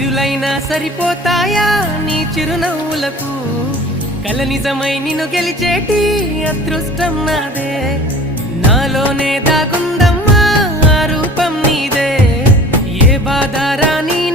సిరులైనా సరిపోతాయా నీ చిరునవ్వులకు కల నిజమై నిన్ను గెలిచేటి అదృష్టం నాదే నాలోనే దాగుందమ్మా ఆ రూపం నీదే ఏ బాధ రాని